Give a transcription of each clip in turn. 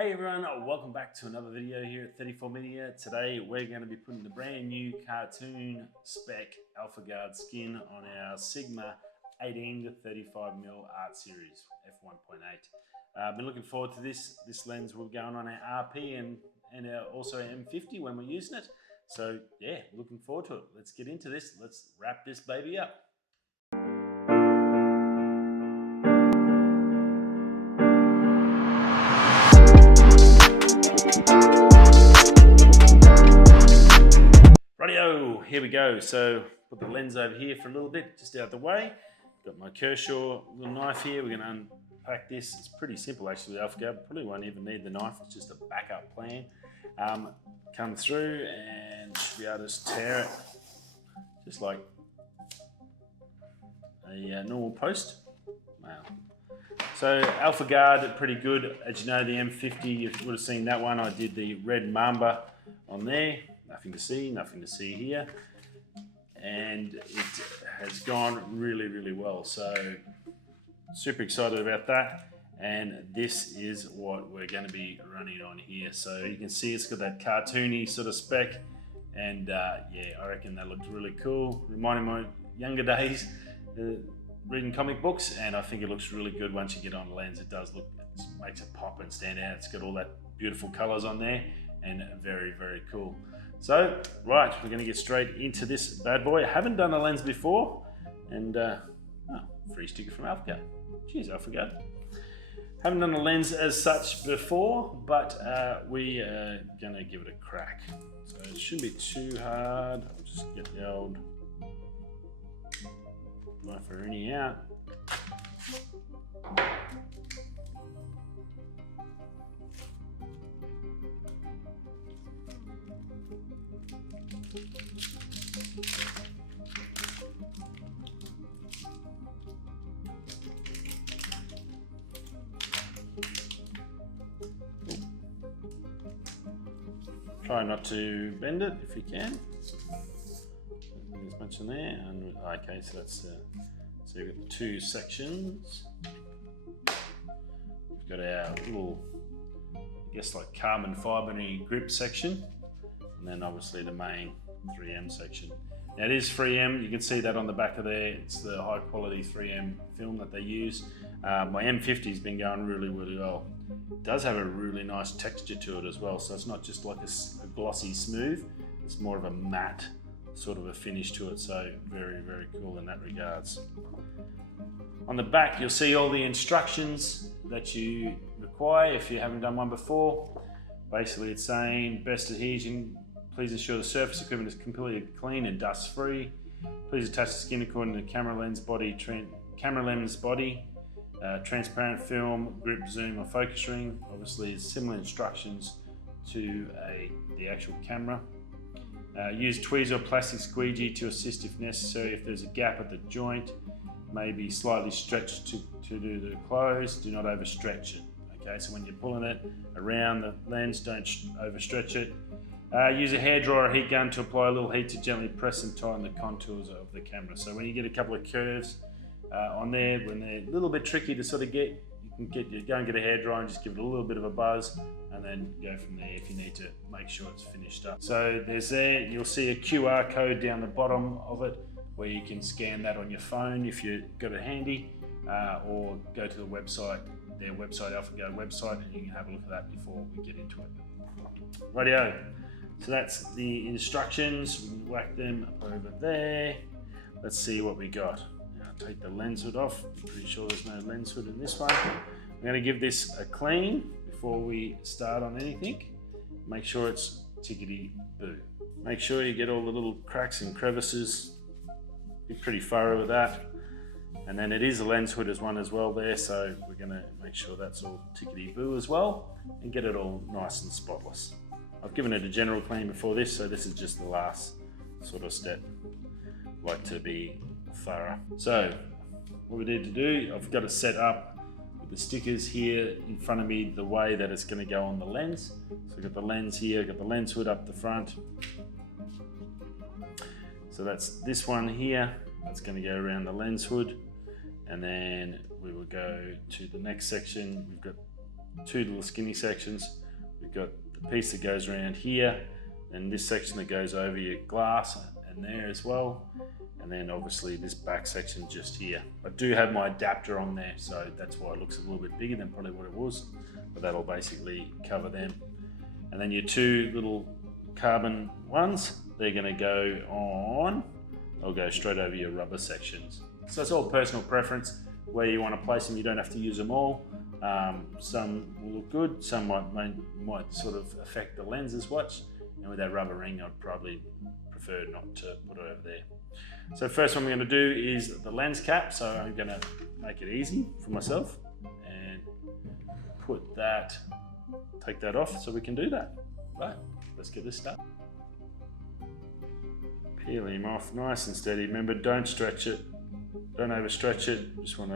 Hey everyone, welcome back to another video here at 34 Media. Today we're going to be putting the brand new cartoon spec Alphagvrd skin on our Sigma 18 to 35mm art series f1.8. I've been looking forward to this. This lens will go on our RP and also our M50 when we're using it. So yeah, looking forward to it. Let's get into this. Let's wrap this baby up. Rightio, here we go. So put the lens over here for a little bit, just out the way. Got my Kershaw little knife here. We're going to unpack this. It's pretty simple actually with Alphagvrd. Probably won't even need the knife. It's just a backup plan. Come through and should be able to just tear it just like a normal post. Wow. So Alphagvrd, pretty good. As you know, the M50, you would have seen that one. I did the red mamba on there. Nothing to see here. And it has gone really, really well. So super excited about that. And this is what we're going to be running on here. So you can see it's got that cartoony sort of spec. And yeah, I reckon that looked really cool. Reminding me of my younger days, reading comic books. And I think it looks really good once you get on the lens. It does look, it makes it pop and stand out. It's got all that beautiful colors on there and very, very cool. So, right, we're going to get straight into this bad boy. I haven't done a lens before, and free sticker from Alphagvrd. Cheers, Alphagvrd. Haven't done a lens as such before, but we are going to give it a crack. So it shouldn't be too hard. I'll just get the old Alphagvrd out. Try not to bend it if you can. There's much in there. And okay, so that's so we've got the two sections. We've got our little, I guess like carbon fibre-y grip section, and then obviously the main 3M section. Now it is 3M. You can see that on the back of there. It's the high quality 3M film that they use. My M50's been going really, really well. It does have a really nice texture to it as well, so it's not just like a glossy smooth, it's more of a matte sort of a finish to it, so very, very cool in that regards. On the back you'll see all the instructions that you require if you haven't done one before. Basically it's saying best adhesion, please ensure the surface equipment is completely clean and dust free. Please attach the skin according to the camera lens body, transparent film, grip, zoom or focus ring. Obviously it's similar instructions to the actual camera. Use tweezers or plastic squeegee to assist if necessary. If there's a gap at the joint, maybe slightly stretched to do the close. Do not overstretch it. Okay, so when you're pulling it around the lens, don't overstretch it. Use a hairdryer or heat gun to apply a little heat to gently press and tighten the contours of the camera. So when you get a couple of curves on there, when they're a little bit tricky to sort of get, you go and get a hairdryer and just give it a little bit of a buzz, and then go from there if you need to make sure it's finished up. So you'll see a QR code down the bottom of it where you can scan that on your phone if you've got it handy, or go to the website, their website, Alphagvrd website, and you can have a look at that before we get into it. Rightio. So that's the instructions. We can whack them up over there. Let's see what we got. Now take the lens hood off. I'm pretty sure there's no lens hood in this one. I'm going to give this a clean before we start on anything. Make sure it's tickety-boo. Make sure you get all the little cracks and crevices. Be pretty thorough with that. And then it is a lens hood as one as well there, so we're going to make sure that's all tickety-boo as well and get it all nice and spotless. I've given it a general clean before this, so this is just the last sort of step. I like to be thorough. So what we need to do, I've got it set up with the stickers here in front of me the way that it's going to go on the lens. So I've got the lens here, I've got the lens hood up the front. So that's this one here, that's going to go around the lens hood. And then we will go to the next section. We've got two little skinny sections. We've got the piece that goes around here, and this section that goes over your glass and there as well. And then obviously this back section just here. I do have my adapter on there, so that's why it looks a little bit bigger than probably what it was, but that'll basically cover them. And then your two little carbon ones, they're gonna go on, they'll go straight over your rubber sections. So it's all personal preference where you want to place them. You don't have to use them all. Some will look good, some might sort of affect the lens as much. And with that rubber ring, I'd probably prefer not to put it over there. So first one we're going to do is the lens cap. So I'm going to make it easy for myself and take that off so we can do that. Right, let's get this started. Peel him off nice and steady. Remember, don't stretch it. Don't overstretch it. We're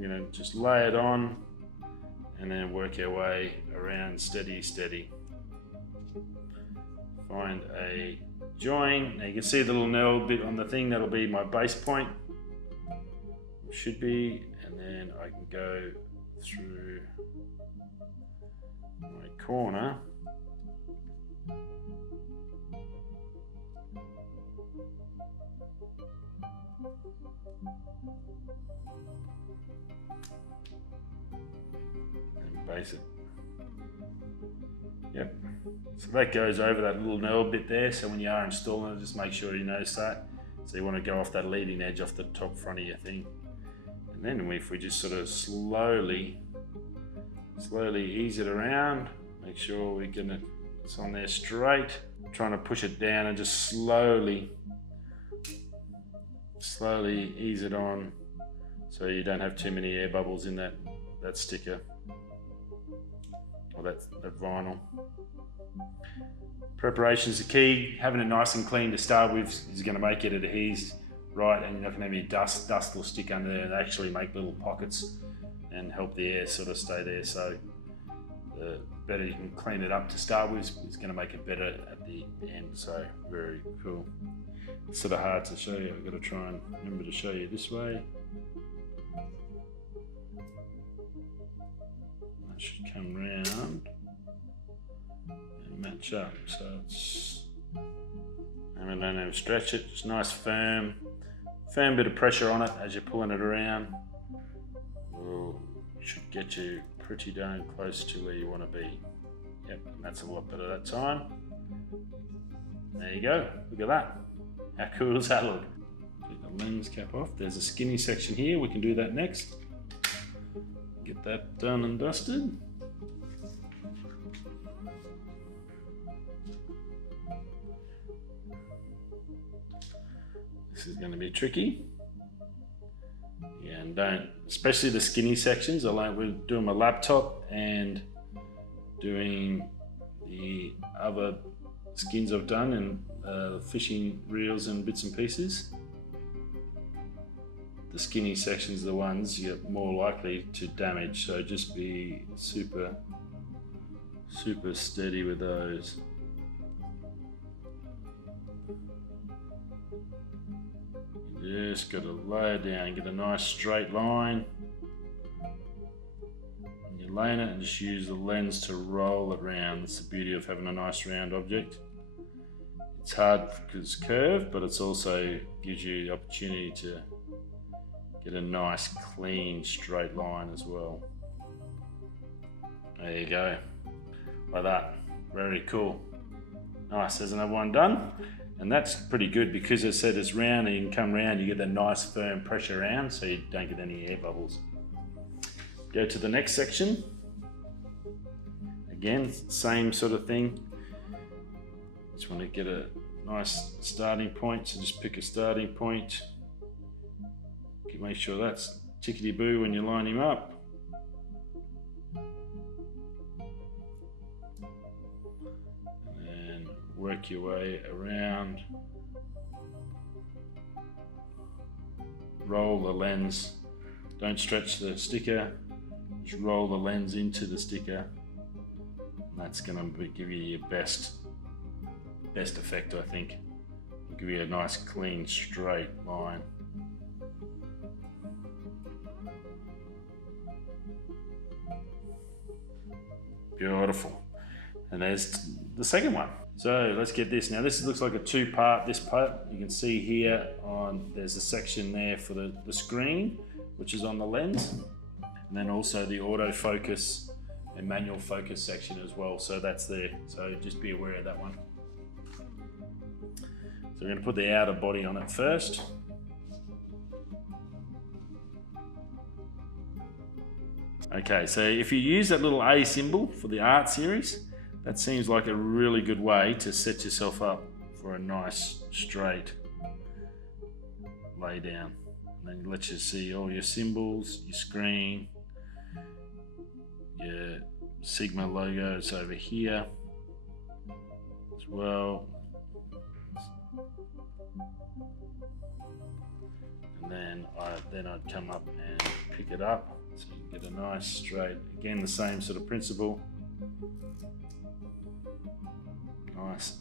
gonna just lay it on and then work our way around steady. Find a join. Now you can see the little nail bit on the thing, that'll be my base point. Should be, and then I can go through my corner. And base it. Yep. So that goes over that little nail bit there, so when you are installing it, just make sure you notice that. So you want to go off that leading edge off the top front of your thing. And then if we just sort of slowly ease it around, make sure it's on there straight, trying to push it down and just slowly ease it on so you don't have too many air bubbles in that sticker or that vinyl. Preparation is the key. Having it nice and clean to start with is going to make it adhere right, and you're not going to have any dust will stick under there and actually make little pockets and help the air sort of stay there. So the better you can clean it up to start with is going to make it better at the end. So very cool. It's sort of hard to show you. I've got to try and remember to show you this way. That should come round and match up. So don't overstretch it. Just nice firm bit of pressure on it as you're pulling it around. Should get you pretty darn close to where you want to be. Yep, and that's a lot better that time. There you go. Look at that. How cool does that look? Take the lens cap off. There's a skinny section here. We can do that next. Get that done and dusted. This is going to be tricky. Yeah, and especially the skinny sections. We're doing my laptop and doing the other skins I've done and fishing reels and bits and pieces. The skinny sections are the ones you're more likely to damage, so just be super steady with those. You just got to lay it down, get a nice straight line. And you're laying it and just use the lens to roll it round. That's the beauty of having a nice round object. It's hard because it's curved, but it's also gives you the opportunity to get a nice clean straight line as well. There you go, like that. Very cool. Nice. There's another one done, and that's pretty good because as I said, it's round and you can come round, you get that nice firm pressure around so you don't get any air bubbles. Go to the next section. Again, same sort of thing. Just want to get a nice starting point, so just pick a starting point. Make sure that's tickety-boo when you line him up. And then work your way around. Roll the lens. Don't stretch the sticker. Just roll the lens into the sticker. And that's going to give you your best effect, I think. It'll give you a nice, clean, straight line. Beautiful. And there's the second one. So let's get this. Now this looks like a two-part. This part you can see here there's a section there for the screen, which is on the lens, and then also the autofocus and manual focus section as well. So that's there. So just be aware of that one. So we're going to put the outer body on it first. Okay, so if you use that little A symbol for the art series, that seems like a really good way to set yourself up for a nice straight lay down. And then it lets you see all your symbols, your screen, your Sigma logos over here as well. And then I'd come up and pick it up so you can get a nice straight, again the same sort of principle. Nice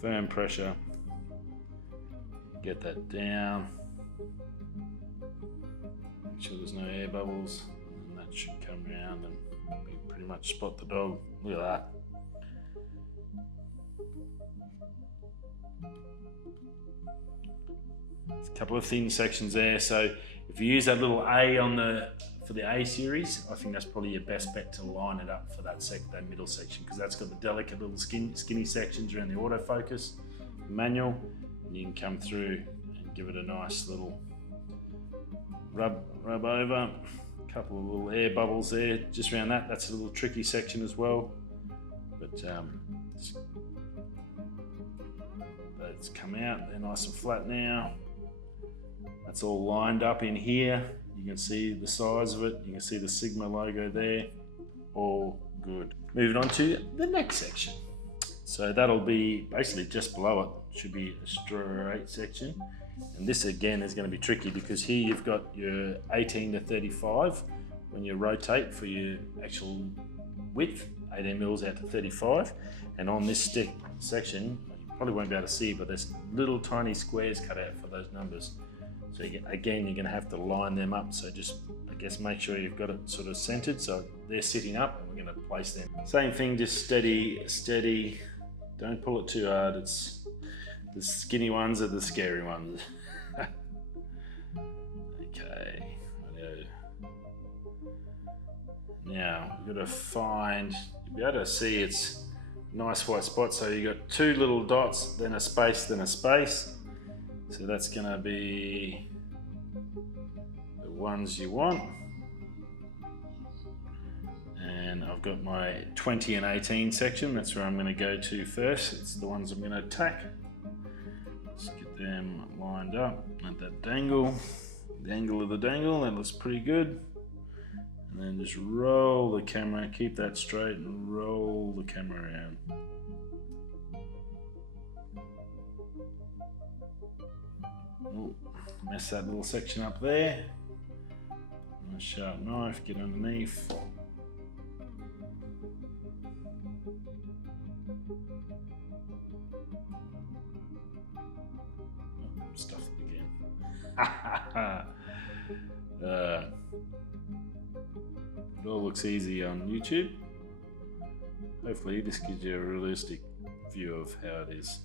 firm pressure, get that down, make sure there's no air bubbles, and that should come around and pretty much spot the dog. Look at that. There's a couple of thin sections there, so if you use that little A for the A series, I think that's probably your best bet to line it up for that middle section, because that's got the delicate little skinny sections around the autofocus, the manual, and you can come through and give it a nice little rub over. A couple of little air bubbles there, just around that. That's a little tricky section as well, but that's come out. They're nice and flat now. That's all lined up in here. You can see the size of it. You can see the Sigma logo there. All good. Moving on to the next section. So that'll be basically just below it. Should be a straight section. And this again is going to be tricky, because here you've got your 18 to 35 when you rotate for your actual width, 18 mils out to 35. And on this section, you probably won't be able to see, but there's little tiny squares cut out for those numbers. So again, you're going to have to line them up. So just, I guess, make sure you've got it sort of centered so they're sitting up, and we're going to place them. Same thing, just steady. Don't pull it too hard. It's the skinny ones are the scary ones. Okay. Now we've got to find. You'll be able to see it's a nice white spot. So you got two little dots, then a space, then a space. So that's going to be the ones you want. And I've got my 20 and 18 section. That's where I'm going to go to first. It's the ones I'm going to attack. Let's get them lined up at that dangle. The angle of the dangle, that looks pretty good. And then just roll the camera, keep that straight, and roll the camera around. Ooh, mess that little section up there. Nice sharp knife, get underneath. Stuff it again. It all looks easy on YouTube. Hopefully this gives you a realistic view of how it is.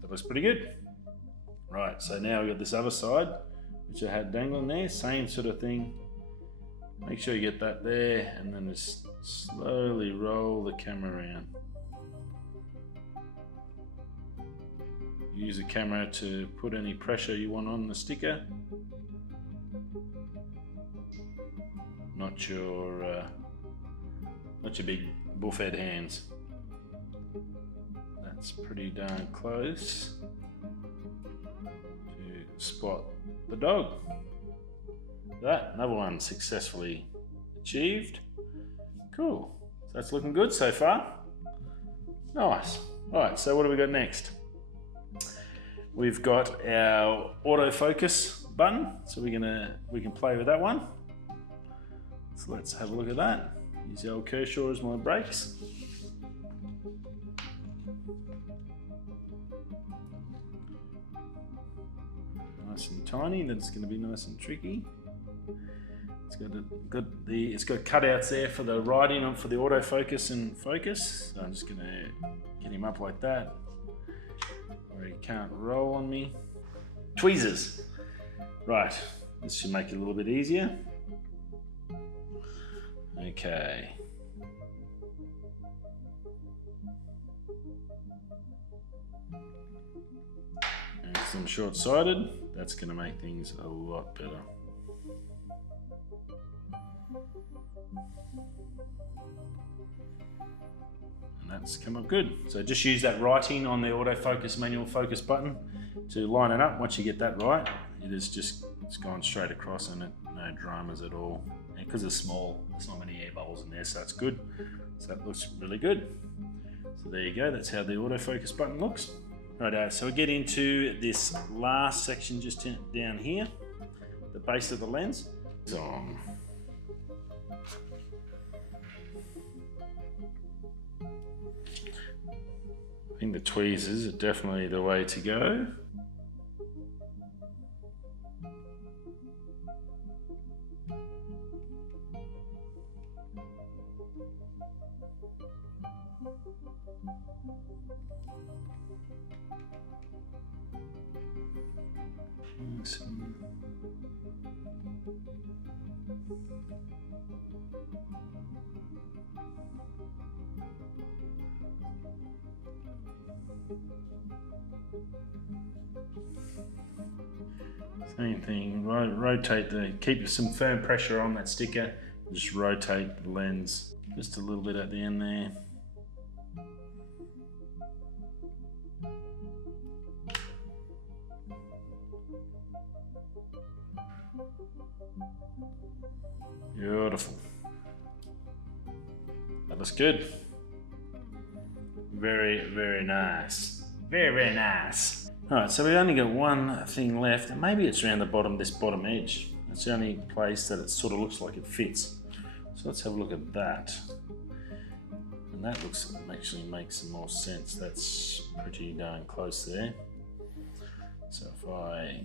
That looks pretty good. Right, so now we've got this other side, which I had dangling there, same sort of thing. Make sure you get that there, and then just slowly roll the camera around. Use the camera to put any pressure you want on the sticker. Not your big bullfed hands. That's pretty darn close to spot the dog. Another one successfully achieved. Cool. So that's looking good so far. Nice. All right. So what do we got next? We've got our autofocus button. So we can play with that one. So let's have a look at that. Use the old Kershaw as my brakes. Nice and tiny, then it's going to be nice and tricky. It's got cutouts there for the writing and for the autofocus and focus. So I'm just gonna get him up like that, where he can't roll on me. Tweezers. Right, this should make it a little bit easier. Okay. And because I'm short-sighted, that's going to make things a lot better. And that's come up good. So just use that writing on the autofocus manual focus button to line it up. Once you get that right, it's gone straight across and no dramas at all. And because it's small, there's not many air bubbles in there, so that's good. So that looks really good. So there you go, that's how the autofocus button looks. Right, so we get into this last section just down here, the base of the lens. It's on. I think the tweezers are definitely the way to go. Same thing, rotate keep some firm pressure on that sticker, just rotate the lens just a little bit at the end there. Beautiful. That looks good. Very, very nice. Very, very nice. Alright, so we only got one thing left, and maybe it's around the bottom, this bottom edge. That's the only place that it sort of looks like it fits. So let's have a look at that. And that actually makes some more sense. That's pretty darn close there. So if I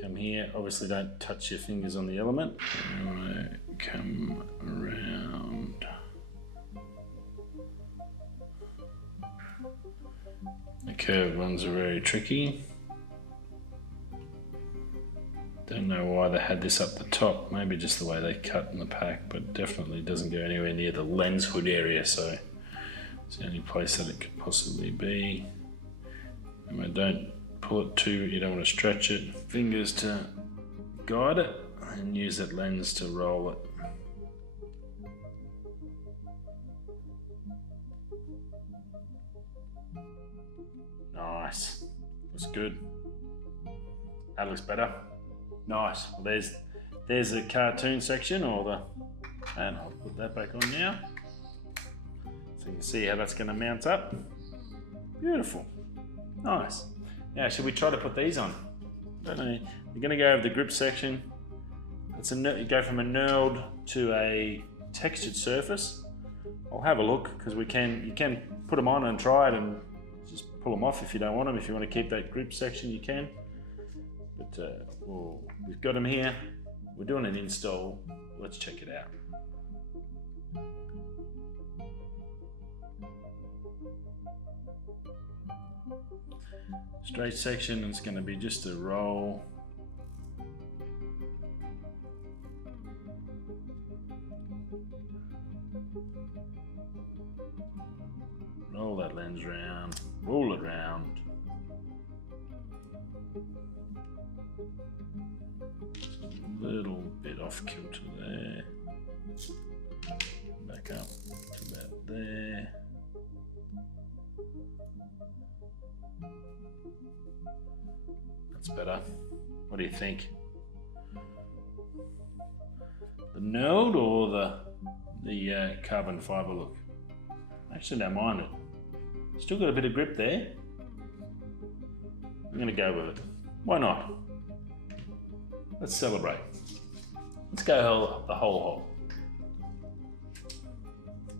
come here, obviously don't touch your fingers on the element. And I come around. The curved ones are very tricky. Don't know why they had this up the top, maybe just the way they cut in the pack, but definitely doesn't go anywhere near the lens hood area, so it's the only place that it could possibly be. And don't pull it too, you don't want to stretch it. Fingers to guide it and use that lens to roll it. Nice, looks good. That looks better. Nice. Well, there's the cartoon section, and I'll put that back on now, so you can see how that's going to mount up. Beautiful. Nice. Now, should we try to put these on? I don't know. You're going to go over the grip section. You go from a knurled to a textured surface. I'll have a look because you can put them on and try it and just pull them off if you don't want them. If you want to keep that grip section, you can. But we've got them here. We're doing an install. Let's check it out. Straight section, it's going to be just a roll. Roll that lens round, roll it round. Little bit off kilter there. Back up to about there. That's better. What do you think? The knurled or the carbon fibre look? I actually don't mind it. Still got a bit of grip there. I'm going to go with it. Why not? Let's celebrate. Let's go the whole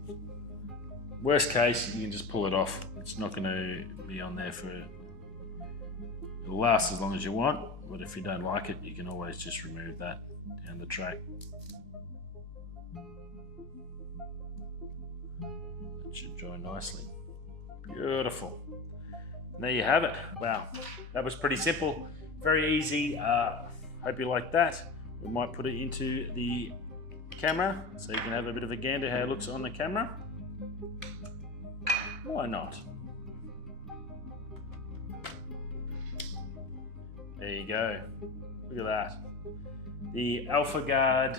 hog. Worst case, you can just pull it off. It's not going to be on there it'll last as long as you want, but if you don't like it, you can always just remove that down the track. should join nicely. Beautiful. And there you have it. Wow, that was pretty simple, very easy. Hope you like that. We might put it into the camera so you can have a bit of a gander how it looks on the camera. Why not? There you go. Look at that. The Alphagvrd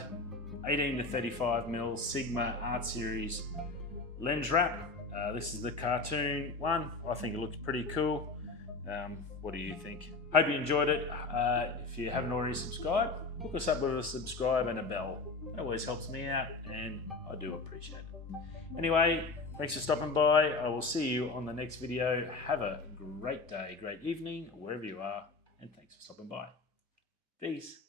18 to 35mm Sigma Art Series lens wrap. This is the cartoon one. I think it looks pretty cool. What do you think? Hope you enjoyed it. If you haven't already subscribed, hook us up with a subscribe and a bell. That always helps me out and I do appreciate it. Anyway, thanks for stopping by. I will see you on the next video. Have a great day, great evening, wherever you are, and thanks for stopping by. Peace.